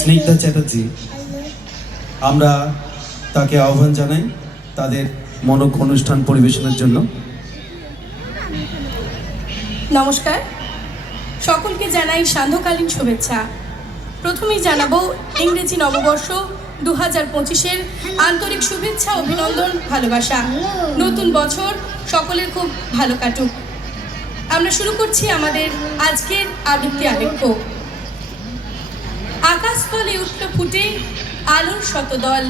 স্নিগ্ধা চ্যাটার্জি, আমরা তাকে আহ্বান জানাই তাদের মনক অনুষ্ঠান পরিবেশনের জন্য। নমস্কার। সকলকে জানাই সান্ধ্যকালীন শুভেচ্ছা। প্রথমেই জানাব, ইংরেজি নববর্ষ দু হাজার পঁচিশের আন্তরিক শুভেচ্ছা, অভিনন্দন, ভালোবাসা। নতুন বছর সকলের খুব ভালো কাটুক। আমরা শুরু করছি আমাদের আজকের আবৃত্তি আলেখ্য। আকাশ ফলে উঠল ফুটে আলোর শতদল।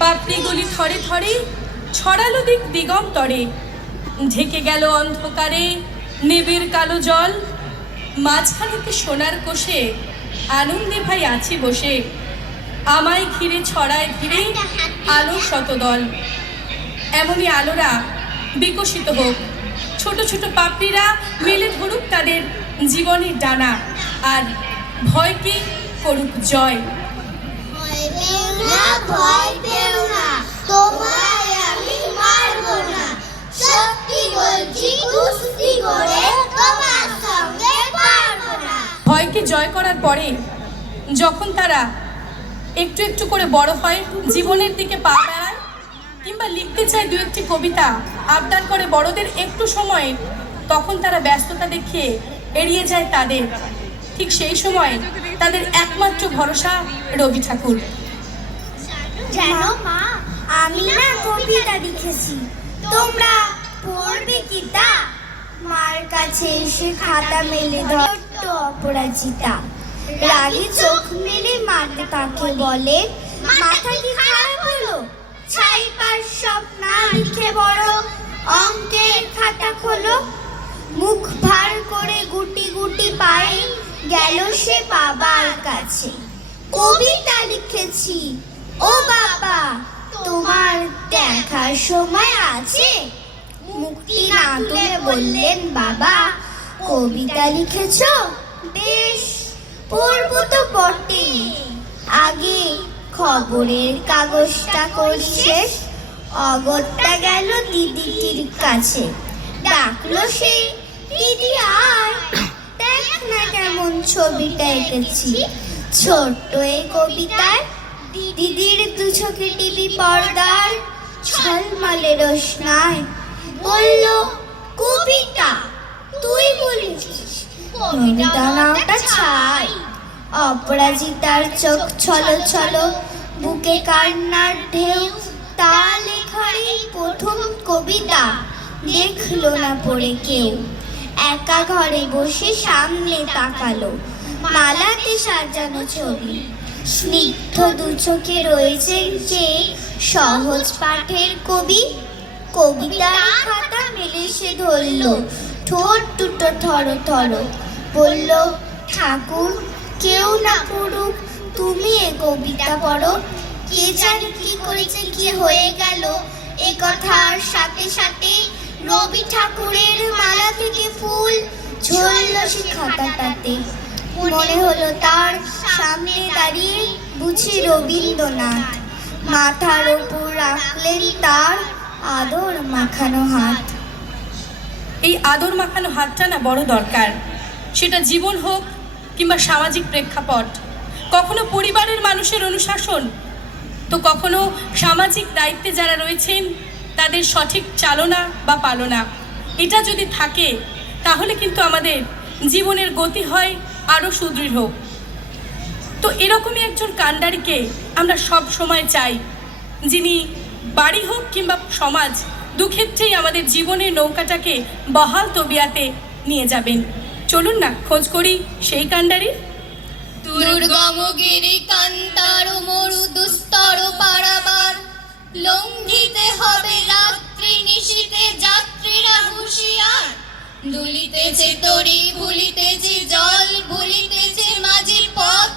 পাপড়িগুলি থরে থরে ছড়ালো দিক দিগন্তরে ঢেকে গেল অন্ধকারে নেবের কালো জল। মাঝখানেতে সোনার কোষে আনন্দে ভাই আছি বসে। আমায় ঘিরে ছড়ায় ঘিরে আলো শতদল। এমনই আলোরা বিকশিত হোক। ছোট ছোট পাপড়িরা মেলে ধরুক তাদের জীবনের ডানা। আর ভয়কে করুক জয়। ভয় পেও না ভয় পেও না তোমায় আমি মারবো না। সত্যি বলছি কুস্তি করে তোমার সঙ্গে পারব না। ভয়কে জয় করার পরে যখন তারা একটু একটু করে বড় হয় জীবনের দিকে পা বাড়ায় কিংবা লিখতে চায় দু একটি কবিতা আবদার করে বড়দের একটু সময়ে তখন তারা ব্যস্ততা দেখিয়ে এড়িয়ে যায় তাদের। ঠিক সেই সময় তাদের একমাত্র ভরসা রবি ঠাকুর। জানো মা, আমি না কবিতা লিখেছি। তোমরা পড়বে কি মার কাছে এসে খাতা মেলে ধরত অপরাজিতা, রাগে চোখ মেলে মাকে তাকে বলে, মাথা কি খারাপ হলো? ছাই পাশ সব না লিখে বড় অঙ্কের খাতা খোলো। মুখ ভার করে গুটি গুটি গেল সে বাবার কাছে। কবিতা লিখেছি, ও বাবা, তোমার দেখার সময় আছে? মুক্তি না তুলে বললেন, বাবা, কবিতা লিখেছ? বেশ, পড়ব তো বটেই আগে খবরের কাগজটা করি শেষ। অগত্যা গেল দিদিটির কাছে। ডাকলো সে, দিদি দেখ না কেমন ছবিটা এঁকেছি ছোট্ট এই কবিতায় দিদির দু চোখে টিভি পর্দার ঝলমলে রোশনায় বলল, কবিতা, তুই বলেছিস, কবিতা নামটা ছাই। অপরাজিতার চোখ ছলো ছলো, বুকে কান্নার ঢেউ, তা লেখার প্রথম কবিতা। দেখল না পড়ে কেউ। একা ঘরে বসে সামনে তাকালো। মালাতে সাজানো ছবি। স্নিগ্ধ দু চোখে রয়েছে যে সহজ পাঠের কবি। কবিতার খাতা মেলে সে ধরলো। ঠোঁট দুটো থর থর। বলল, ঠাকুর, কেউ না পড়ুক, তুমি এ কবিতা পড়ো। কে জানে কি করেছে, কি হয়ে গেল? এ কথার ঝরল সে খাতাটাতে মনে হলো তার সামনে দাঁড়িয়ে বুঝি রবীন্দ্রনাথ। মাথার ওপর রাখলেন তার আদর মাখানো হাত। এই আদর মাখানো হাতটা না বড় দরকার। সেটা জীবন হোক কিংবা সামাজিক প্রেক্ষাপট। কখনো পরিবারের মানুষের অনুশাসন। তো কখনো সামাজিক দায়িত্বে যারা রয়েছেন, তাদের সঠিক চালনা বা পালনা। এটা যদি থাকে তাহলে কিন্তু আমাদের জীবনের গতি হয় আরও সুদৃঢ়। তো এরকমই একজন কাণ্ডারিকে আমরা সব সময় চাই, যিনি বাড়ি হোক কিংবা সমাজ, দুক্ষেত্রেই আমাদের জীবনের নৌকাটাকে বহাল তবিয়াতে নিয়ে যাবেন। চলুন না, খোঁজ করি সেই কাণ্ডারি দুর্গম গিরি কান্তার মরু দুস্তর পারাবার, লঙ্ঘিতে হবে রাত্রি হুঁশিয়ার দুলিতেছে তরি, ভুলিতেছে জল, ভুলিতেছে মাঝি পথ।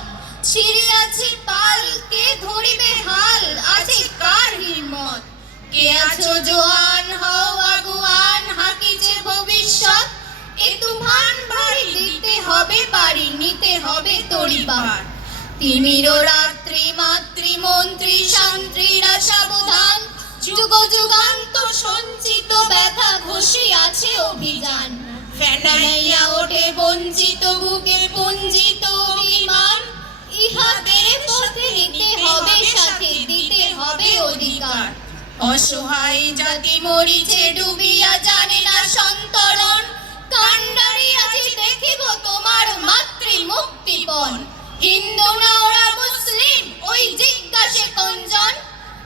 ছিড়িয়াছে পাল, কে ধরিবে হাল? আছে কার হিম্মত? কে আছো জোয়ান? হও আগুয়ান, হাকিছে ভবিষ্যৎ। এ তুফান ভারী, দিতে হবে পারি, নিতে হবে তরিবার তিমির রাত্রি, মাতৃ, মন্ত্রী শান্ত্রীরা সাবধান। যুগ যুগান্ত সঞ্চিত ব্যথা ঘষি আছে অভিযান। ফেনাইয়া ওঠে বঞ্চিত বুকে পুঞ্জিত অভিমান। ইহাদের দিতে হবে, সাথে দিতে হবে অধিকার। অসহায় জাতি মরিছে ডুবিয়া জানে না সন্তরণ। কান্ডারি আজি দেখিব তোমার মাতৃ মুক্তিপণ হিন্দু না ওরা মুসলিম, ওই জিজ্ঞাসে কঞ্জন।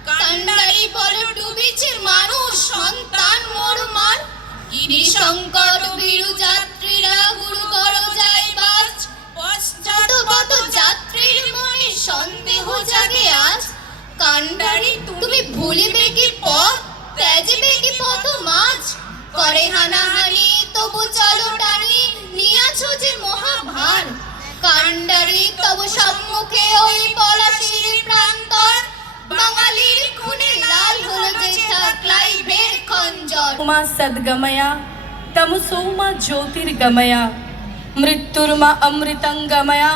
কান্ডারি বলে ডুবিছে মানুষ, সন্তান মোর গিরি সংকট বীরু যাত্রীরা গুরু করো যায় পশ্চাৎপদ যাত্রীর মনে সন্দেহ জাগে আজ। কান্ডারি, তুমি ভুলিবে কি পথ? ত্যাজিবে কি পথ মাঝ? করে হানাহানি, তবু চলো টানি, নিয়াছো যে মহাভার। কান্ডারি, তবু সম্মুখে ওই পলাশির খঞ্জর উমা সদ্গময়া তমসোমা জ্যোতির্গময়া মৃত্যুর্মা অমৃতঙ্গময়া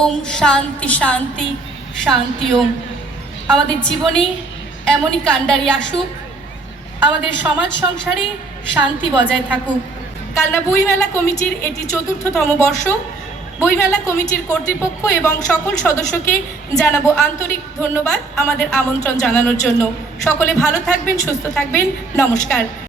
ওম শান্তি শান্তি শান্তি ওম আমাদের জীবনে এমনই কাণ্ডারি আসুক, আমাদের সমাজ সংসারে শান্তি বজায় থাকুক। কালনা বইমেলা কমিটির এটি চতুর্থতম বর্ষ। বইমেলা কমিটির কর্তৃপক্ষ এবং সকল সদস্যকে জানাব আন্তরিক ধন্যবাদ আমাদের আমন্ত্রণ জানানোর জন্য। সকলে ভালো থাকবেন, সুস্থ থাকবেন। নমস্কার।